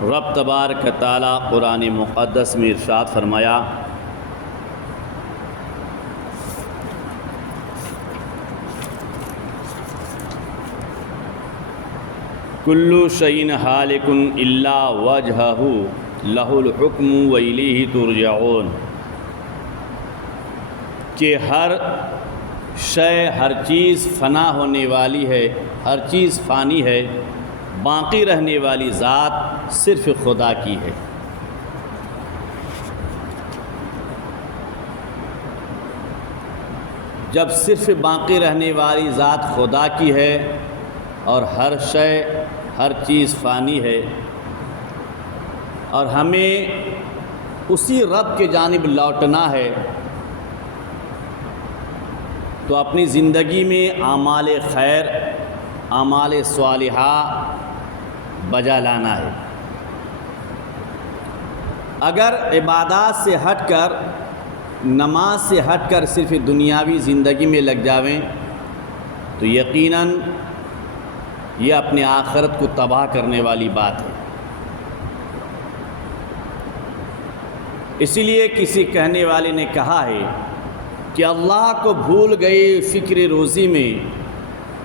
رب تبارک تعالی قرآن مقدس میں ارشاد فرمایا کلو شیء ہالک الا وجہہ لہ الحکم والیہ ترجعون، کہ ہر شے، ہر چیز فنا ہونے والی ہے، ہر چیز فانی ہے، باقی رہنے والی ذات صرف خدا کی ہے۔ جب صرف باقی رہنے والی ذات خدا کی ہے اور ہر شے، ہر چیز فانی ہے، اور ہمیں اسی رب کی جانب لوٹنا ہے، تو اپنی زندگی میں اعمال خیر، اعمال صالحہ بجا لانا ہے۔ اگر عبادات سے ہٹ کر، نماز سے ہٹ کر صرف دنیاوی زندگی میں لگ جاویں تو یقیناً یہ اپنے آخرت کو تباہ کرنے والی بات ہے۔ اسی لیے کسی کہنے والے نے کہا ہے کہ اللہ کو بھول گئے فکر روزی میں،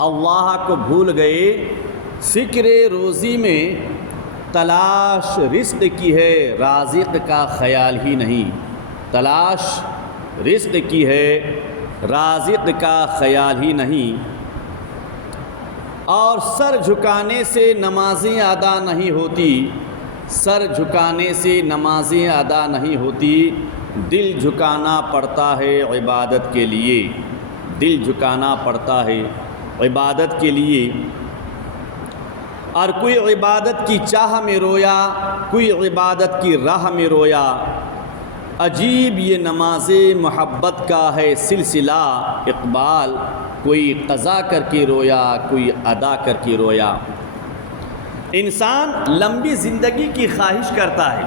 اللہ کو بھول گئے فکر روزی میں، تلاش رزق کی ہے رازق کا خیال ہی نہیں، تلاش رزق کی ہے رازق کا خیال ہی نہیں، اور سر جھکانے سے نمازیں ادا نہیں ہوتی، سر جھکانے سے نمازیں ادا نہیں ہوتی، دل جھکانا پڑتا ہے عبادت کے لیے، دل جھکانا پڑتا ہے عبادت کے لیے۔ اور کوئی عبادت کی چاہ میں رویا، کوئی عبادت کی راہ میں رویا، عجیب یہ نماز محبت کا ہے سلسلہ اقبال، کوئی قضا کر کے رویا، کوئی ادا کر کے رویا۔ انسان لمبی زندگی کی خواہش کرتا ہے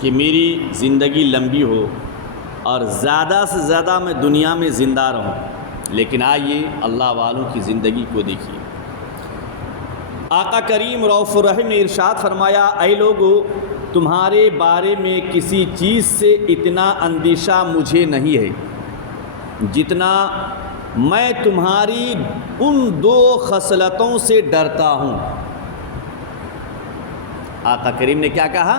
کہ میری زندگی لمبی ہو اور زیادہ سے زیادہ میں دنیا میں زندہ رہوں، لیکن آئیے اللہ والوں کی زندگی کو دیکھیے۔ آقا کریم رؤوف الرحیم نے ارشاد فرمایا، اے لوگو، تمہارے بارے میں کسی چیز سے اتنا اندیشہ مجھے نہیں ہے جتنا میں تمہاری ان دو خصلتوں سے ڈرتا ہوں۔ آقا کریم نے کیا کہا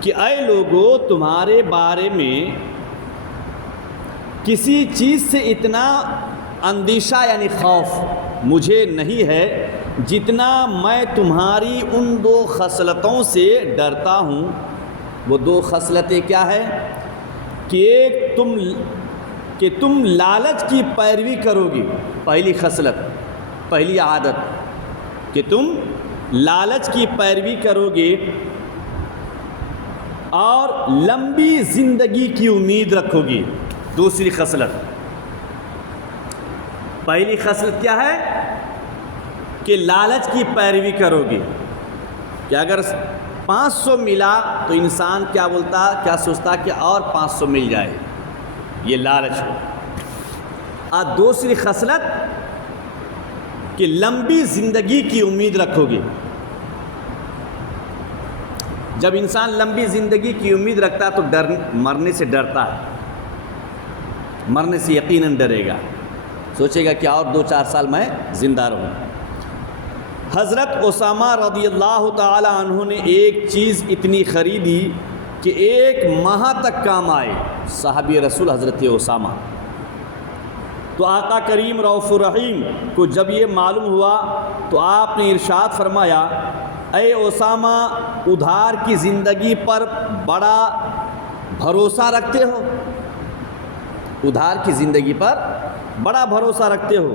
کہ اے لوگو، تمہارے بارے میں کسی چیز سے اتنا اندیشہ یعنی خوف مجھے نہیں ہے جتنا میں تمہاری ان دو خصلتوں سے ڈرتا ہوں۔ وہ دو خصلتیں کیا ہے کہ تم لالچ کی پیروی کرو گی، پہلی خصلت، پہلی عادت کہ تم لالچ کی پیروی کرو گے، اور لمبی زندگی کی امید رکھو گی، دوسری خصلت۔ پہلی خصلت کیا ہے کہ لالچ کی پیروی کرو گی، کہ اگر 500 ملا تو انسان کیا بولتا، کیا سوچتا کہ اور 500 مل جائے، یہ لالچ ہو۔ اور دوسری خصلت کہ لمبی زندگی کی امید رکھو گے۔ جب انسان لمبی زندگی کی امید رکھتا ہے تو مرنے سے ڈرتا ہے، مرنے سے یقیناً ڈرے گا، سوچے گا کہ اور 2-4 سال میں زندہ رہوں۔ حضرت اسامہ رضی اللہ تعالی عنہ نے ایک چیز اتنی خریدی کہ 1 ماہ تک کام آئے، صحابی رسول حضرت اسامہ۔ تو آقا کریم رؤوف الرحیم کو جب یہ معلوم ہوا تو آپ نے ارشاد فرمایا، اے اسامہ، ادھار کی زندگی پر بڑا بھروسہ رکھتے ہو، ادھار کی زندگی پر بڑا بھروسہ رکھتے ہو۔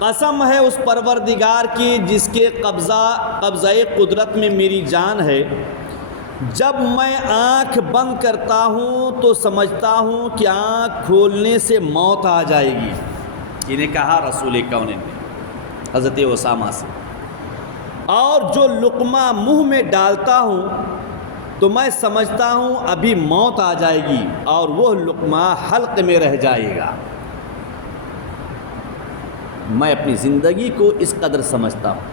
قسم ہے اس پروردگار کی جس کے قبضہ قدرت میں میری جان ہے، جب میں آنکھ بند کرتا ہوں تو سمجھتا ہوں کہ آنکھ کھولنے سے موت آ جائے گی۔ انہیں کہا رسول کونین نے حضرت اسامہ سے، اور جو لقمہ منہ میں ڈالتا ہوں تو میں سمجھتا ہوں ابھی موت آ جائے گی اور وہ لقمہ حلق میں رہ جائے گا۔ میں اپنی زندگی کو اس قدر سمجھتا ہوں۔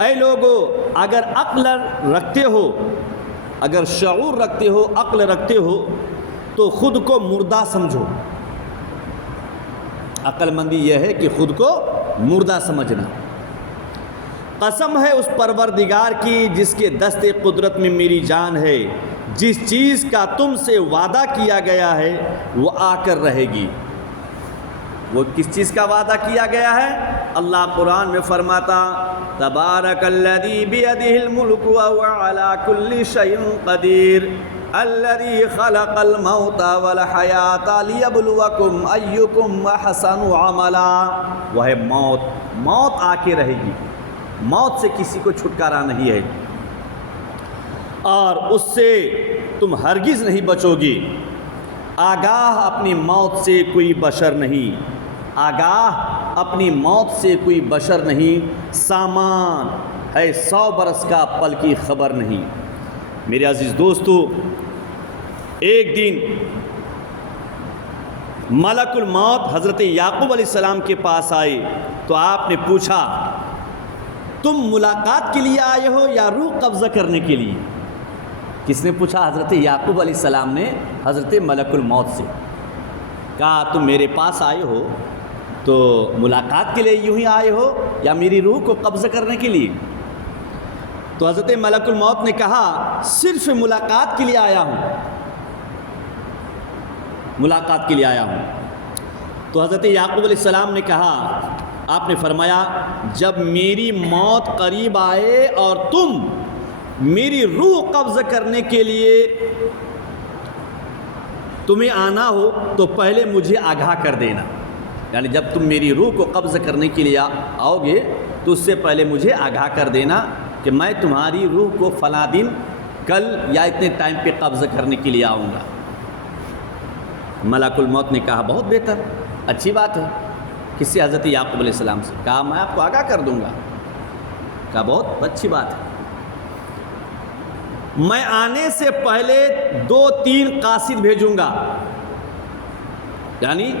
اے لوگو اگر عقل رکھتے ہو، اگر شعور رکھتے ہو، عقل رکھتے ہو تو خود کو مردہ سمجھو۔ عقل مندی یہ ہے کہ خود کو مردہ سمجھنا۔ قسم ہے اس پروردگار کی جس کے دست قدرت میں میری جان ہے، جس چیز کا تم سے وعدہ کیا گیا ہے وہ آ کر رہے گی۔ وہ کس چیز کا وعدہ کیا گیا ہے؟ اللہ قرآن میں فرماتا تبارک الذی بیدہ الملک وہو علی کل شیء قدیر الذی خلق الموت والحیاۃ لیبلوکم ایکم احسن عملا۔ وہ ہے موت، موت آ کے رہے گی، موت سے کسی کو چھٹکارا نہیں ہے اور اس سے تم ہرگز نہیں بچو گے۔ آگاہ اپنی موت سے کوئی بشر نہیں، آگاہ اپنی موت سے کوئی بشر نہیں، سامان ہے 100 برس کا پل کی خبر نہیں۔ میرے عزیز دوستو، ایک دن ملک الموت حضرت یعقوب علیہ السلام کے پاس آئے تو آپ نے پوچھا تم ملاقات کے لیے آئے ہو یا روح قبضہ کرنے کے لیے؟ کس نے پوچھا؟ حضرت یعقوب علیہ السلام نے حضرت ملک الموت سے کہا تم میرے پاس آئے ہو تو ملاقات کے لیے یوں ہی آئے ہو یا میری روح کو قبضہ کرنے کے لیے؟ تو حضرت ملک الموت نے کہا صرف ملاقات کے لیے آیا ہوں، ملاقات کے لیے آیا ہوں۔ تو حضرت یعقوب علیہ السلام نے کہا، آپ نے فرمایا جب میری موت قریب آئے اور تم میری روح قبض کرنے کے لیے تمہیں آنا ہو تو پہلے مجھے آگاہ کر دینا، یعنی جب تم میری روح کو قبض کرنے کے لیے آؤ گے تو اس سے پہلے مجھے آگاہ کر دینا کہ میں تمہاری روح کو فلاں دن کل یا اتنے ٹائم پہ قبض کرنے کے لیے آؤں گا۔ ملک الموت نے کہا بہت بہتر، اچھی بات ہے۔ کس سے؟ حضرت یعقوب علیہ السلام سے۔ کہا میں آپ کو آگاہ کر دوں گا۔ کہا بہت اچھی بات ہے، میں آنے سے پہلے 2-3 قاصد بھیجوں گا، یعنی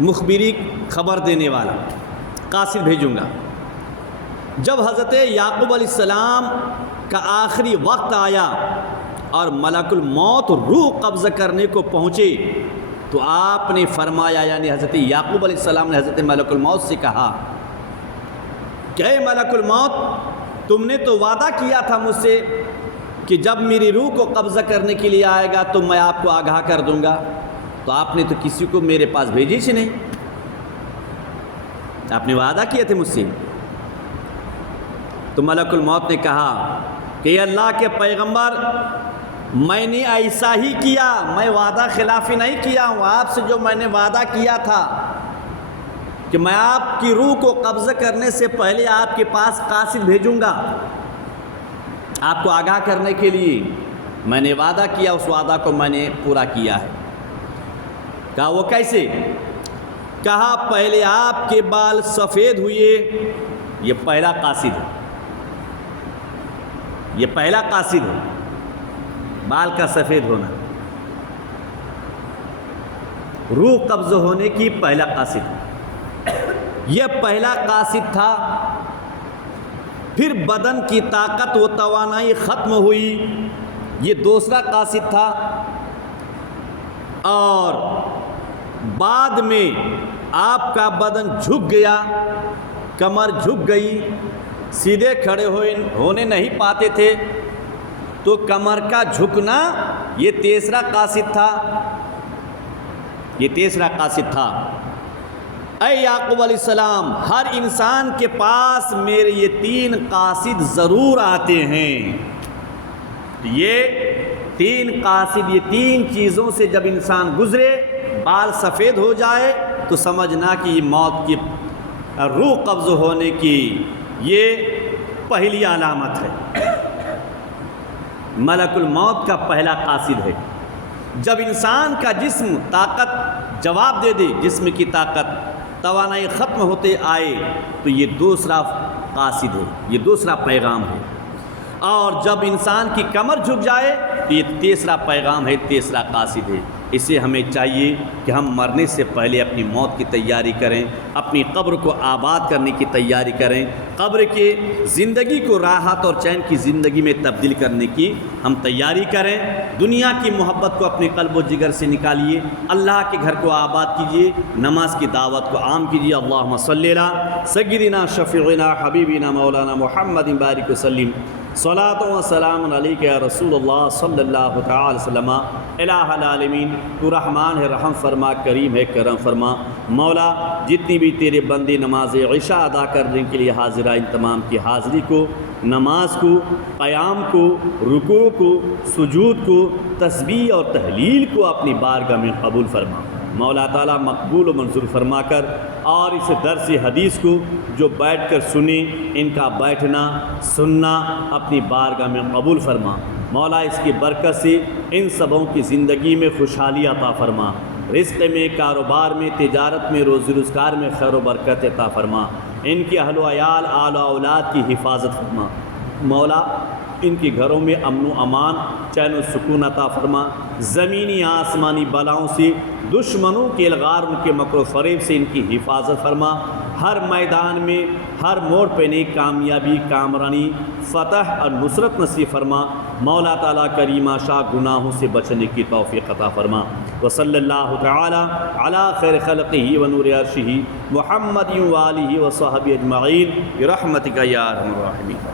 مخبری خبر دینے والا قاصد بھیجوں گا۔ جب حضرت یعقوب علیہ السلام کا آخری وقت آیا اور ملک الموت روح قبض کرنے کو پہنچے تو آپ نے فرمایا، یعنی حضرت یعقوب علیہ السلام نے حضرت ملک الموت سے کہا کہ اے ملک الموت تم نے تو وعدہ کیا تھا مجھ سے کہ جب میری روح کو قبضہ کرنے کے لیے آئے گا تو میں آپ کو آگاہ کر دوں گا، تو آپ نے تو کسی کو میرے پاس بھیجی ہی نہیں، آپ نے وعدہ کیے تھے مجھ سے۔ تو ملک الموت نے کہا کہ اللہ کے پیغمبر میں نے ایسا ہی کیا، میں وعدہ خلافی نہیں کیا ہوں، آپ سے جو میں نے وعدہ کیا تھا کہ میں آپ کی روح کو قبضہ کرنے سے پہلے آپ کے پاس قاصد بھیجوں گا آپ کو آگاہ کرنے کے لیے، میں نے وعدہ کیا، اس وعدہ کو میں نے پورا کیا ہے۔ کہا وہ کیسے؟ کہا پہلے آپ کے بال سفید ہوئے، یہ پہلا قاصد ہے، یہ پہلا قاصد ہے، بال کا سفید ہونا، روح قبض ہونے کی پہلا قاصد، یہ پہلا قاصد تھا۔ پھر بدن کی طاقت و توانائی ختم ہوئی، یہ دوسرا قاصد تھا، اور بعد میں آپ کا بدن جھک گیا، کمر جھک گئی، سیدھے کھڑے ہونے نہیں پاتے تھے، تو کمر کا جھکنا یہ تیسرا قاصد تھا، یہ تیسرا قاصد تھا۔ اے یعقوب علیہ السلام ہر انسان کے پاس میرے یہ 3 قاصد ضرور آتے ہیں، یہ 3 قاصد، یہ 3 چیزوں سے جب انسان گزرے، بال سفید ہو جائے تو سمجھنا کہ یہ موت کی روح قبض ہونے کی یہ پہلی علامت ہے، ملک الموت کا پہلا قاصد ہے۔ جب انسان کا جسم طاقت جواب دے دے، جسم کی طاقت توانائی ختم ہوتے آئے تو یہ دوسرا قاصد ہے، یہ دوسرا پیغام ہے، اور جب انسان کی کمر جھک جائے تو یہ تیسرا پیغام ہے، تیسرا قاصد ہے۔ اسے ہمیں چاہیے کہ ہم مرنے سے پہلے اپنی موت کی تیاری کریں، اپنی قبر کو آباد کرنے کی تیاری کریں، قبر کے زندگی کو راحت اور چین کی زندگی میں تبدیل کرنے کی ہم تیاری کریں۔ دنیا کی محبت کو اپنے قلب و جگر سے نکالیے، اللہ کے گھر کو آباد کیجیے، نماز کی دعوت کو عام کیجیے۔ اللہم صلی علی سیدنا شفیعنا حبیبنا مولانا محمد بارک وسلم، صلاۃ و سلام علیک یا رسول اللہ صلی اللہ تعالی وسلم۔ الہ العالمین، تو رحمان ہے، رحم فرما، کریم ہے، کرم فرما۔ مولا، جتنی بھی تیرے بندے نماز عشاء ادا کرنے کے لیے حاضرہ، ان تمام کی حاضری کو، نماز کو، قیام کو، رکوع کو، سجود کو، تسبیح اور تحلیل کو اپنی بارگاہ میں قبول فرما۔ مولا تعالیٰ مقبول و منظور فرما کر، اور اس درس حدیث کو جو بیٹھ کر سنیں، ان کا بیٹھنا سننا اپنی بارگاہ میں قبول فرما۔ مولا، اس کی برکت سے ان سبوں کی زندگی میں خوشحالی عطا فرما، رزق میں، کاروبار میں، تجارت میں، روزی روزگار میں خیر و برکت عطا فرما، ان کے اہل و عیال، آل و اولاد کی حفاظت فرما۔ مولا، ان کے گھروں میں امن و امان، چین و سکون عطا فرما، زمینی آسمانی بلاؤں سے، دشمنوں کے الغار، ان کے مکر و فریب سے ان کی حفاظت فرما۔ ہر میدان میں، ہر موڑ پہ نیک کامیابی، کامرانی، فتح اور نصرت نصیب فرما۔ مولا تعالیٰ کریمہ شاہ گناہوں سے بچنے کی توفیق عطا فرما۔ وصلی اللہ تعالی علی خیر خلقہ و نور عرشہ محمد و آلہ و صحبہ اجمعین برحمتک یا ارحم الراحمین۔